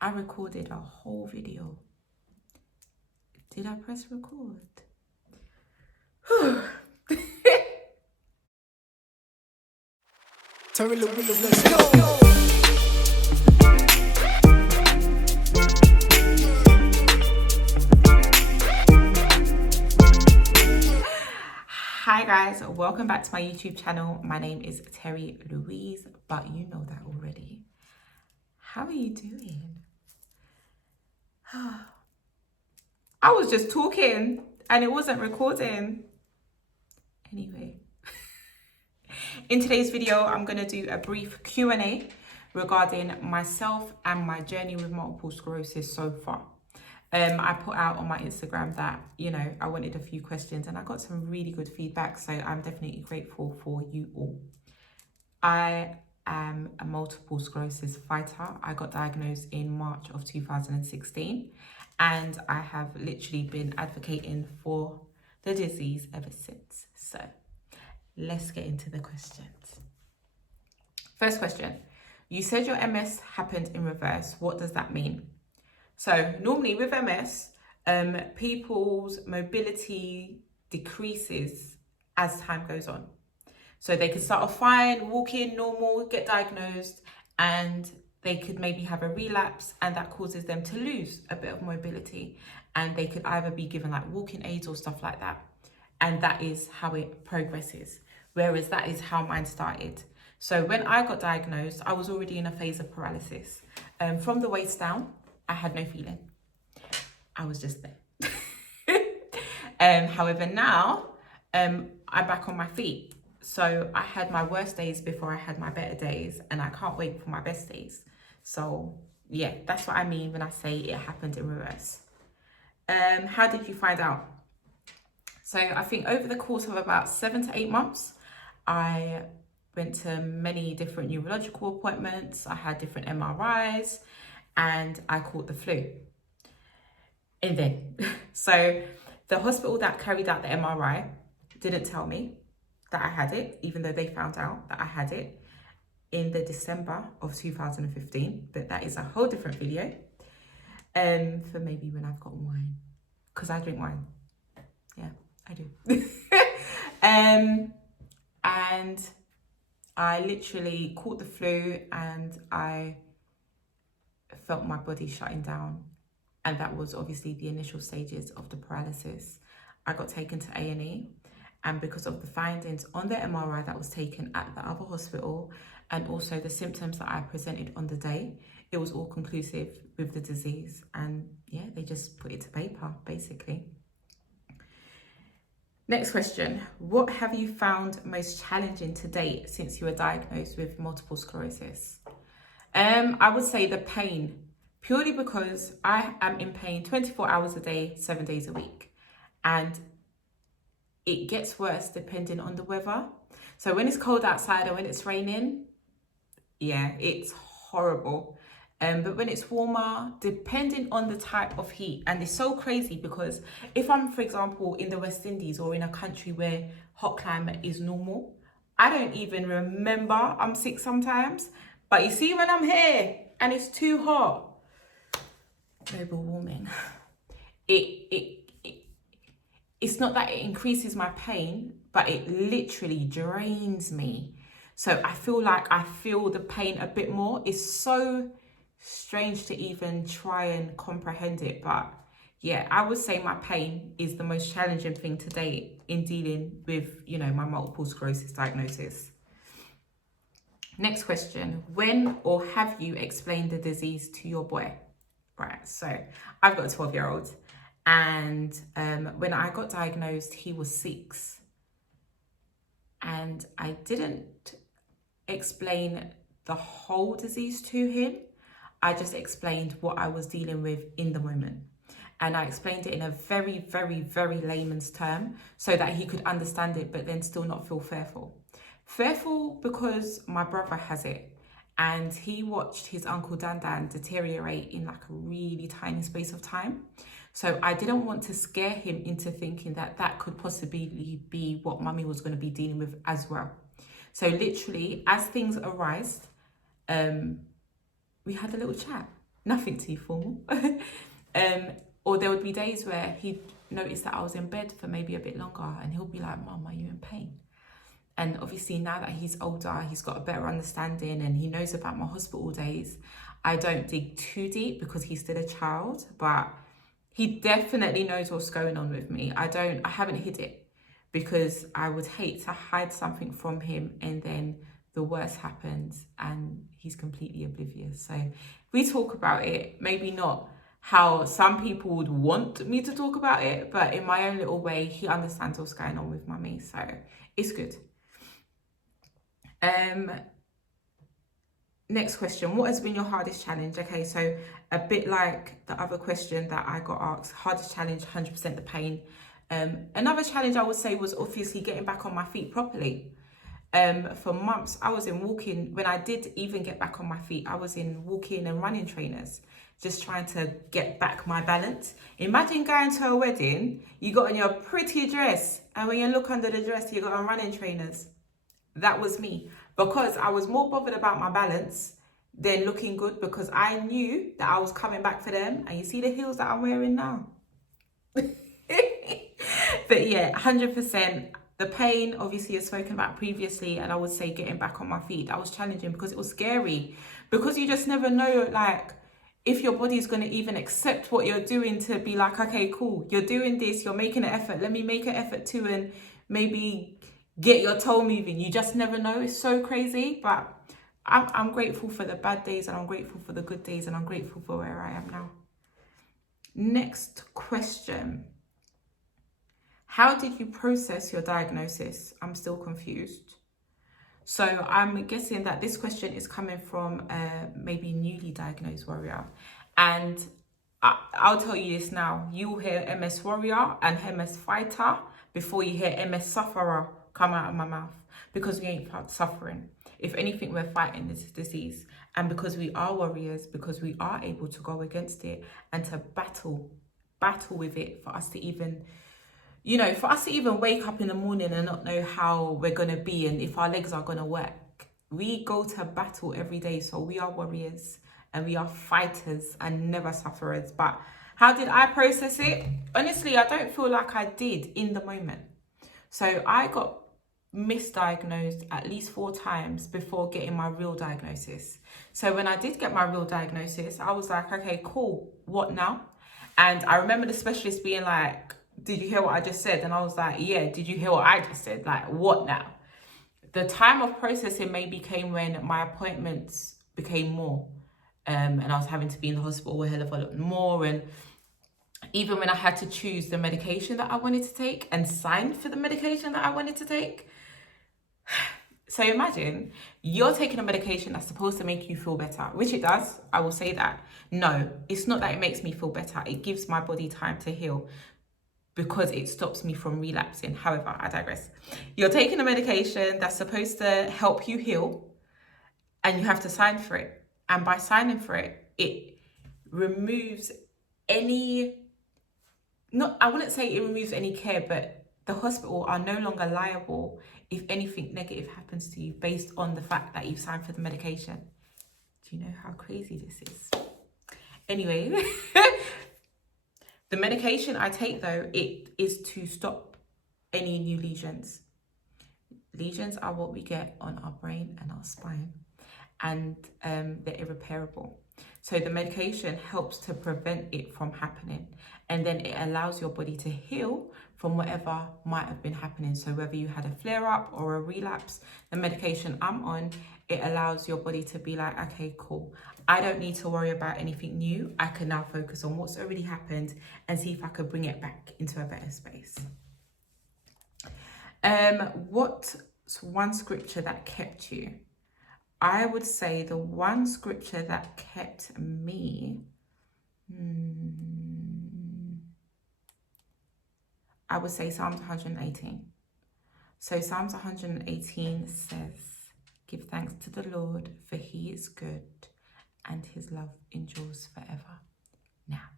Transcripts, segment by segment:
I recorded a whole video. Did I press record? Terry Louise, let's go! Hi guys, welcome back to my YouTube channel. My name is Terry Louise, but you know that already. How are you doing? I was just talking and it wasn't recording. Anyway, in today's video, I'm going to do a brief Q&A regarding myself and my journey with multiple sclerosis so far. I put out on my Instagram that, I wanted a few questions and I got some really good feedback. So I'm definitely grateful for you all. I am a multiple sclerosis fighter. I got diagnosed in March of 2016 and I have literally been advocating for the disease ever since. So let's get into the questions. First question, you said your MS happened in reverse. What does that mean? So normally with MS, people's mobility decreases as time goes on. So they could start off fine, walking normal, get diagnosed, and they could maybe have a relapse and that causes them to lose a bit of mobility. And they could either be given like walking aids or stuff like that. And that is how it progresses. Whereas that is how mine started. So when I got diagnosed, I was already in a phase of paralysis. From the waist down, I had no feeling. I was just there. However, now I'm back on my feet. So I had my worst days before I had my better days, and I can't wait for my best days. So yeah, that's what I mean when I say it happened in reverse. How did you find out? So I think over the course of about 7 to 8 months, I went to many different neurological appointments. I had different MRIs. And I caught the flu. And then, so the hospital that carried out the MRI didn't tell me that I had it, even though they found out that I had it in the December of 2015. But that is a whole different video for maybe when I've got wine, because I drink wine. Yeah, I do. And I literally caught the flu and I felt my body shutting down, and that was obviously the initial stages of the paralysis. I got taken to A&E, and because of the findings on the MRI that was taken at the other hospital and also the symptoms that I presented on the day, it was all conclusive with the disease. And yeah, they just put it to paper basically. Next question, what have you found most challenging to date since you were diagnosed with multiple sclerosis? I would say the pain, purely because I am in pain 24 hours a day, 7 days a week. And it gets worse depending on the weather. So when it's cold outside or when it's raining, yeah, it's horrible. But when it's warmer, depending on the type of heat, and it's so crazy because if I'm, for example, in the West Indies or in a country where hot climate is normal, I don't even remember I'm sick sometimes. But you see, when I'm here and it's too hot, global warming, it's not that it increases my pain, but it literally drains me. So I feel like I feel the pain a bit more. It's so strange to even try and comprehend it. But yeah, I would say my pain is the most challenging thing to date in dealing with, my multiple sclerosis diagnosis. Next question, when or have you explained the disease to your boy? Right, so I've got a 12-year-old and when I got diagnosed, he was 6. And I didn't explain the whole disease to him. I just explained what I was dealing with in the moment. And I explained it in a very, very, very layman's term so that he could understand it, but then still not feel fearful. Fearful because my brother has it and he watched his uncle Dan deteriorate in like a really tiny space of time. So I didn't want to scare him into thinking that that could possibly be what mummy was going to be dealing with as well. So literally, as things arise, we had a little chat, nothing too formal. Or there would be days where he'd notice that I was in bed for maybe a bit longer, and he'll be like, Mum, are you in pain? And obviously now that he's older, he's got a better understanding and he knows about my hospital days. I don't dig too deep because he's still a child, but he definitely knows what's going on with me. I haven't hid it because I would hate to hide something from him and then the worst happens and he's completely oblivious. So we talk about it, maybe not how some people would want me to talk about it, but in my own little way, he understands what's going on with mummy, so it's good. Next question, what has been your hardest challenge? Okay, so a bit like the other question that I got asked, hardest challenge, 100% the pain. Another challenge I would say was obviously getting back on my feet properly. For months, I was in walking, when I did even get back on my feet, I was in walking and running trainers, just trying to get back my balance. Imagine going to a wedding, you got on your pretty dress, and when you look under the dress, you got on running trainers. That was me, because I was more bothered about my balance than looking good, because I knew that I was coming back for them. And you see the heels that I'm wearing now. But yeah, 100%. The pain, obviously, is spoken about previously, and I would say getting back on my feet, that was challenging because it was scary. Because you just never know, like, if your body is going to even accept what you're doing, to be like, okay, cool, you're doing this, you're making an effort, let me make an effort too, and maybe get your toe moving. You just never know. It's so crazy, but I'm grateful for the bad days, and I'm grateful for the good days, and I'm grateful for where I am now. Next question. How did you process your diagnosis? I'm still confused. So I'm guessing that this question is coming from maybe newly diagnosed warrior. And I'll tell you this now. You will hear MS warrior and MS fighter before you hear MS sufferer come out of my mouth, because we ain't suffering. If anything, we're fighting this disease. And because we are warriors, because we are able to go against it and to battle with it, for us to even... for us to even wake up in the morning and not know how we're going to be and if our legs are going to work. We go to battle every day. So we are warriors and we are fighters and never sufferers. But how did I process it? Honestly, I don't feel like I did in the moment. So I got misdiagnosed at least 4 times before getting my real diagnosis. So when I did get my real diagnosis, I was like, okay, cool. What now? And I remember the specialist being like, did you hear what I just said? And I was like, yeah, did you hear what I just said? Like, what now? The time of processing maybe came when my appointments became more. And I was having to be in the hospital a hell of a lot more. And even when I had to choose the medication that I wanted to take and sign for the medication that I wanted to take. So imagine you're taking a medication that's supposed to make you feel better, which it does. I will say that. No, it's not that it makes me feel better. It gives my body time to heal, because it stops me from relapsing. However, I digress. You're taking a medication that's supposed to help you heal, and you have to sign for it. And by signing for it, it removes I wouldn't say it removes any care, but the hospital are no longer liable if anything negative happens to you based on the fact that you've signed for the medication. Do you know how crazy this is? Anyway, the medication I take, though, it is to stop any new lesions. Lesions are what we get on our brain and our spine, and they're irreparable. So the medication helps to prevent it from happening, and then it allows your body to heal from whatever might have been happening. So whether you had a flare-up or a relapse, the medication I'm on, it allows your body to be like, okay, cool. I don't need to worry about anything new. I can now focus on what's already happened and see if I could bring it back into a better space. What's one scripture that kept you? I would say the one scripture that kept me, I would say Psalms 118. So Psalms 118 says, give thanks to the Lord, for he is good and his love endures forever. Now,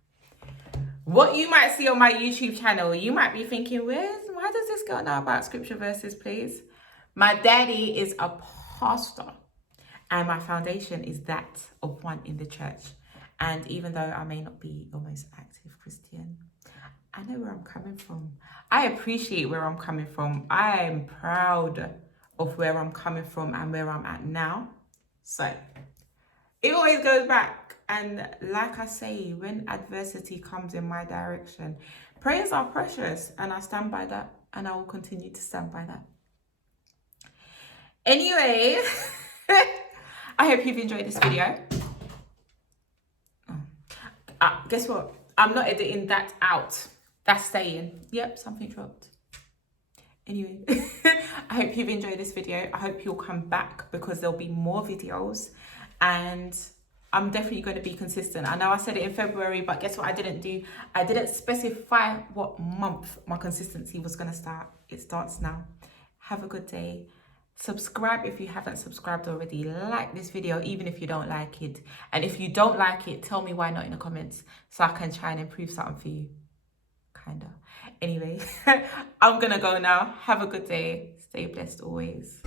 what you might see on my YouTube channel, you might be thinking, why does this girl know about scripture verses, please? My daddy is a pastor. And my foundation is that of one in the church. And even though I may not be your most active Christian, I know where I'm coming from. I appreciate where I'm coming from. I am proud of where I'm coming from and where I'm at now. So it always goes back. And like I say, when adversity comes in my direction, prayers are precious, and I stand by that, and I will continue to stand by that. Anyway, I hope you've enjoyed this video. Guess what? I'm not editing that out. That's staying. Yep, something dropped. Anyway, I hope you've enjoyed this video. I hope you'll come back because there'll be more videos, and I'm definitely going to be consistent. I know I said it in February, but guess what I didn't do? I didn't specify what month my consistency was going to start. It starts now. Have a good day. Subscribe if you haven't subscribed already. Like this video even if you don't like it. And if you don't like it, tell me why not in the comments so I can try and improve something for you. Kinda. Anyway, I'm gonna go now. Have a good day. Stay blessed always.